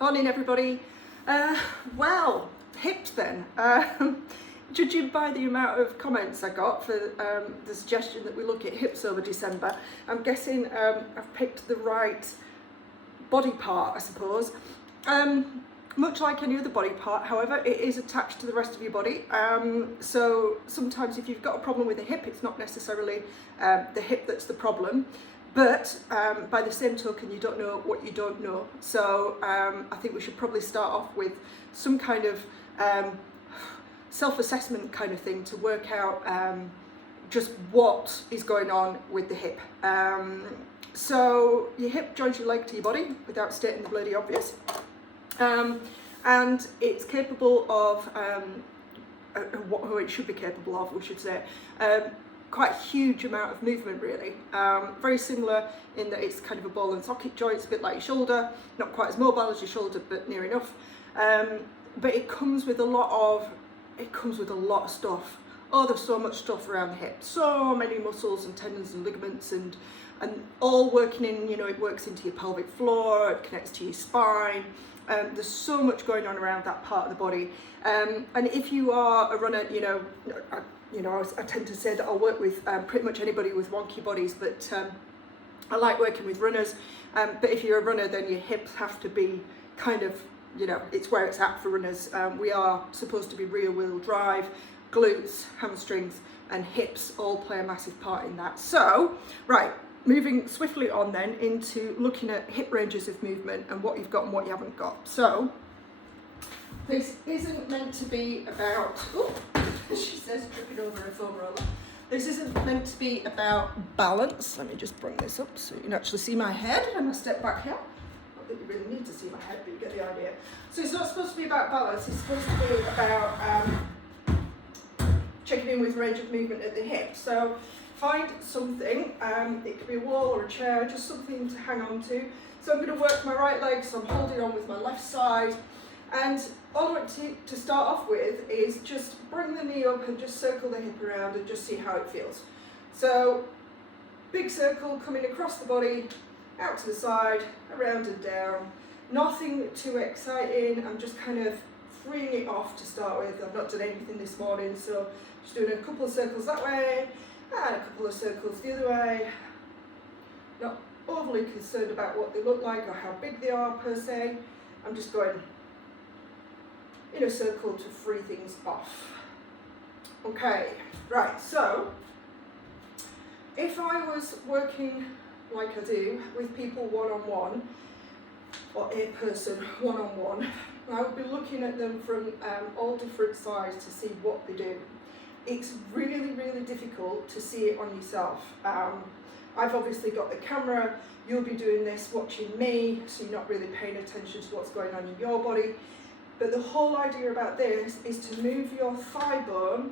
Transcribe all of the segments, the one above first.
Morning everybody. Well, hips then. Judging by the amount of comments I got for the suggestion that we look at hips over December, I'm guessing I've picked the right body part, I suppose. Much like any other body part, however, it is attached to the rest of your body. So sometimes if you've got a problem with a hip, it's not necessarily the hip that's the problem. But by the same token, you don't know what you don't know. So I think we should probably start off with some kind of self-assessment kind of thing to work out just what is going on with the hip. So your hip joins your leg to your body, without stating the bloody obvious. And it's capable of, what it should be capable of, we should say, quite a huge amount of movement really. Very similar in that it's kind of a ball and socket joint, it's a bit like your shoulder, not quite as mobile as your shoulder, but near enough. But it comes with a lot of stuff. Oh, there's so much stuff around the hip, so many muscles and tendons and ligaments and all working in, it works into your pelvic floor, it connects to your spine. There's so much going on around that part of the body. And if you are a runner, I tend to say that I'll work with pretty much anybody with wonky bodies, but I like working with runners. But if you're a runner, then your hips have to be kind of, it's where it's at for runners. We are supposed to be rear wheel drive, glutes, hamstrings, and hips all play a massive part in that. So, right, moving swiftly on then into looking at hip ranges of movement and what you've got and what you haven't got. So, this isn't meant to be about, she says tripping over a foam roller. This isn't meant to be about balance. Let me just bring this up so you can actually see my head and I step back here. Not that you really need to see my head, but you get the idea. So it's not supposed to be about balance, it's supposed to be about checking in with range of movement at the hip. So find something, it could be a wall or a chair, just something to hang on to. So I'm going to work my right leg, so I'm holding on with my left side. And all I want to start off with is just bring the knee up and just circle the hip around and just see how it feels. So big circle coming across the body, out to the side, around and down. Nothing too exciting, I'm just kind of freeing it off to start with. I've not done anything this morning, so just doing a couple of circles that way and a couple of circles the other way. Not overly concerned about what they look like or how big they are per se. I'm just going in a circle to free things off. Okay, right, so if I was working like I do with people one-on-one, or a person one-on-one, I would be looking at them from all different sides to see what they do. It's really, really difficult to see it on yourself. I've obviously got the camera, you'll be doing this watching me, so you're not really paying attention to what's going on in your body. But the whole idea about this is to move your thigh bone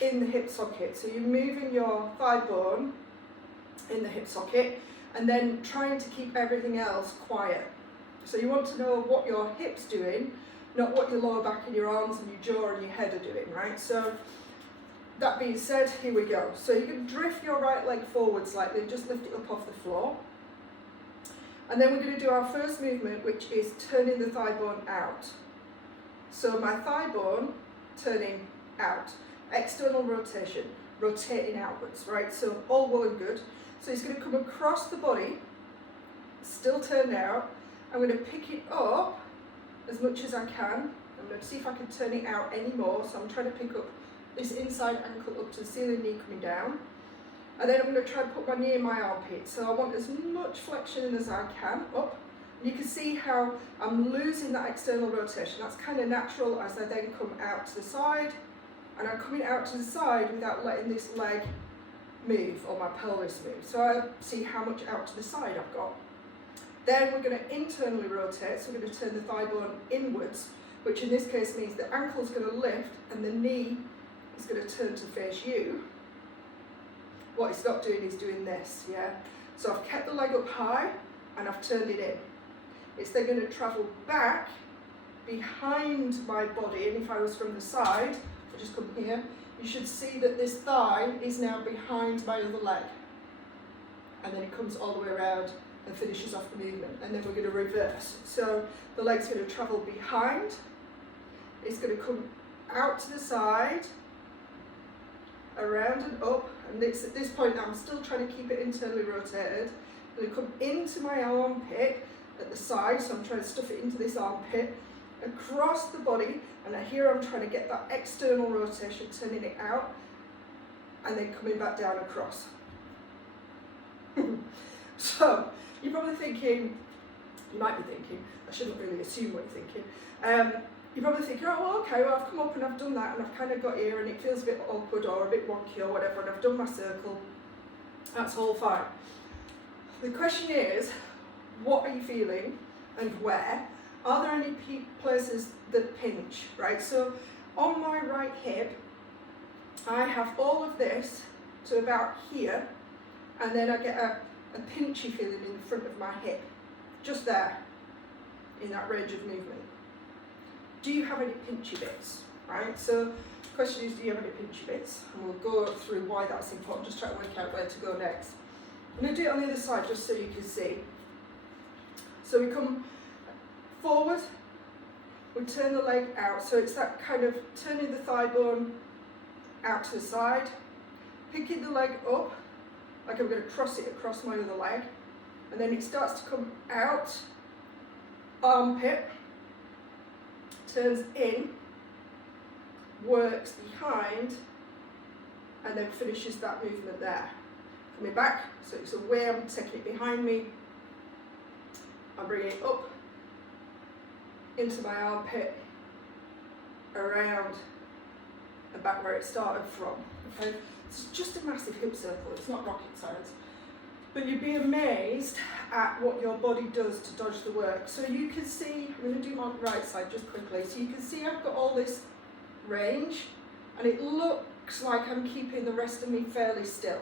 in the hip socket. So you're moving your thigh bone in the hip socket and then trying to keep everything else quiet. So you want to know what your hip's doing, not what your lower back and your arms and your jaw and your head are doing, right? So that being said, here we go. So you can drift your right leg forward slightly and just lift it up off the floor. And then we're going to do our first movement, which is turning the thigh bone out. So my thigh bone turning out, external rotation, rotating outwards, right? So all well and good. So it's going to come across the body, still turned out. I'm going to pick it up as much as I can. I'm going to see if I can turn it out any more. So I'm trying to pick up this inside ankle up to the ceiling, knee coming down. And then I'm going to try and put my knee in my armpit. So I want as much flexion as I can up. And you can see how I'm losing that external rotation. That's kind of natural as I then come out to the side. And I'm coming out to the side without letting this leg move or my pelvis move. So I see how much out to the side I've got. Then we're going to internally rotate. So we're going to turn the thigh bone inwards, which in this case means the ankle's going to lift and the knee is going to turn to face you. What it's not doing is doing this, yeah? So I've kept the leg up high and I've turned it in. It's then going to travel back behind my body, and if I was from the side, I'll just come here, you should see that this thigh is now behind my other leg. And then it comes all the way around and finishes off the movement. And then we're going to reverse. So the leg's going to travel behind, it's going to come out to the side, around and up, and it's at this point I'm still trying to keep it internally rotated. I'm going to come into my armpit at the side, so I'm trying to stuff it into this armpit, across the body, and here I'm trying to get that external rotation, turning it out, and then coming back down across. So, you're probably thinking, you might be thinking, I shouldn't really assume what you're thinking, you're probably thinking, oh, well, okay, well, I've come up and I've done that, and I've kind of got here, and it feels a bit awkward or a bit wonky or whatever, and I've done my circle, that's all fine. The question is, what are you feeling and where? Are there any places that pinch, right? So on my right hip, I have all of this to about here, and then I get a pinchy feeling in the front of my hip, just there, in that range of movement. Do you have any pinchy bits, right? So the question is, do you have any pinchy bits? And we'll go through why that's important, just try to work out where to go next. I'm going to do it on the other side just so you can see. So we come forward, we turn the leg out, so it's that kind of turning the thigh bone out to the side, picking the leg up, like I'm going to cross it across my other leg, and then it starts to come out, armpit, turns in, works behind, and then finishes that movement there. Coming back, so it's away, I'm taking it behind me, I'm bringing it up, into my armpit, around, and back where it started from. Okay, it's just a massive hip circle, it's not rocket science. But you'd be amazed at what your body does to dodge the work. So you can see, I'm going to do my right side just quickly, so you can see I've got all this range, and it looks like I'm keeping the rest of me fairly still.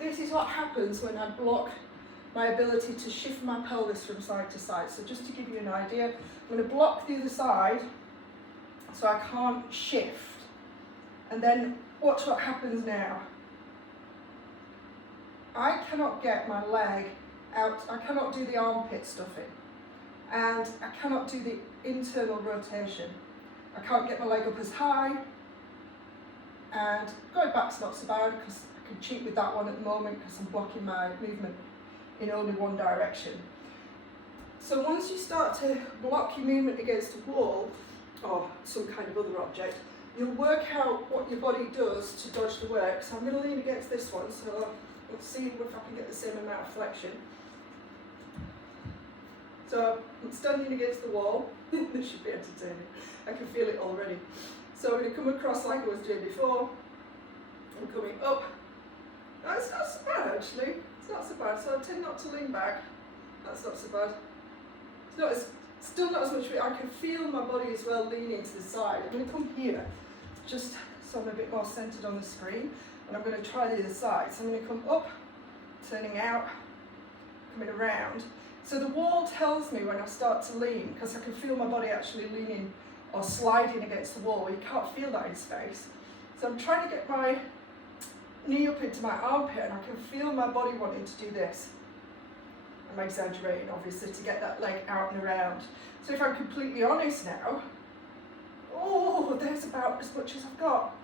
This is what happens when I block my ability to shift my pelvis from side to side. So just to give you an idea, I'm going to block the other side so I can't shift. And then watch what happens now. I cannot get my leg out, I cannot do the armpit stuffing, and I cannot do the internal rotation. I can't get my leg up as high, and going back's not so bad because I can cheat with that one at the moment because I'm blocking my movement in only one direction. So once you start to block your movement against a wall or some kind of other object, you'll work out what your body does to dodge the work. So I'm going to lean against this one, so let's see if I can get the same amount of flexion. So I'm standing against the wall. This should be entertaining. I can feel it already. So I'm going to come across like I was doing before. I'm coming up. That's not so bad actually. It's not so bad. So I tend not to lean back. That's not so bad. It's not as, still not as much. I can feel my body as well leaning to the side. I'm going to come here, just so I'm a bit more centered on the screen. And I'm going to try the other side. So I'm going to come up, turning out, coming around. So the wall tells me when I start to lean, because I can feel my body actually leaning or sliding against the wall. You can't feel that in space. So I'm trying to get my knee up into my armpit, and I can feel my body wanting to do this. I'm exaggerating, obviously, to get that leg out and around. So if I'm completely honest now, oh, there's about as much as I've got.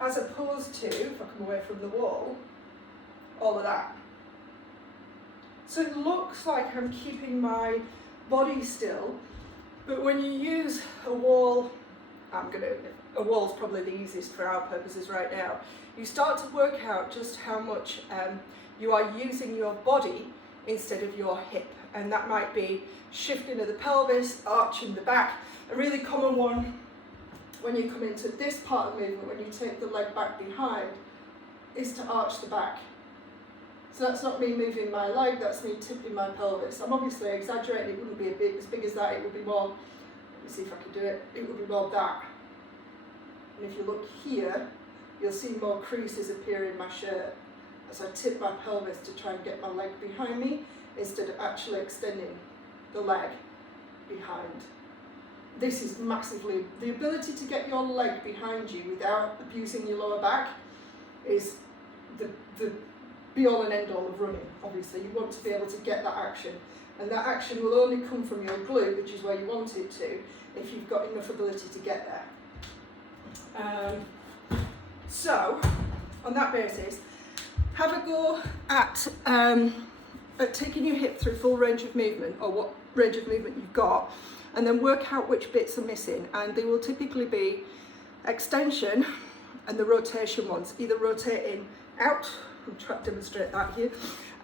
As opposed to, if I come away from the wall, all of that. So it looks like I'm keeping my body still, but when you use a wall, a wall's probably the easiest for our purposes right now, you start to work out just how much you are using your body instead of your hip. And that might be shifting of the pelvis, arching the back. A really common one when you come into this part of the movement, when you take the leg back behind, is to arch the back. So that's not me moving my leg, that's me tipping my pelvis. I'm obviously exaggerating, it wouldn't be as big as that, it would be more, let me see if I can do it, it would be more that. And if you look here, you'll see more creases appear in my shirt as I tip my pelvis to try and get my leg behind me instead of actually extending the leg behind. This is massively, the ability to get your leg behind you without abusing your lower back is the be all and end all of running. Obviously, you want to be able to get that action, and that action will only come from your glute, which is where you want it to, if you've got enough ability to get there. So, on that basis, have a go at taking your hip through full range of movement, or what range of movement you've got, and then work out which bits are missing, and they will typically be extension and the rotation ones, either rotating out, I'm trying to demonstrate that here,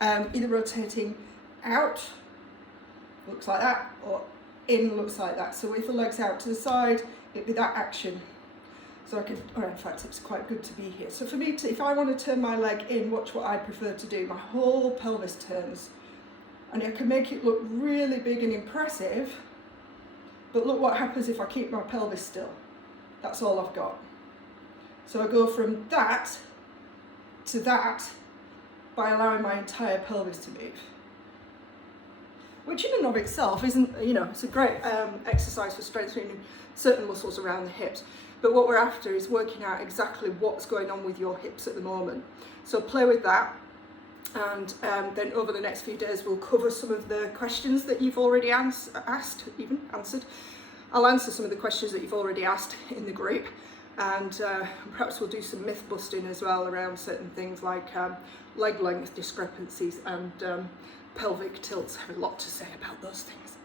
either rotating out, looks like that, or in, looks like that. So with the legs out to the side, it'd be that action. So I could, or in fact it's quite good to be here. So for me, if I want to turn my leg in, watch what I prefer to do. My whole pelvis turns. And I can make it look really big and impressive, but look what happens if I keep my pelvis still. That's all I've got. So I go from that to that by allowing my entire pelvis to move. Which in and of itself isn't, it's a great exercise for strengthening certain muscles around the hips. But what we're after is working out exactly what's going on with your hips at the moment. So play with that, and then over the next few days we'll cover some of the questions that you've already answered. I'll answer some of the questions that you've already asked in the group, and perhaps we'll do some myth busting as well around certain things like leg length discrepancies and pelvic tilts. I have a lot to say about those things.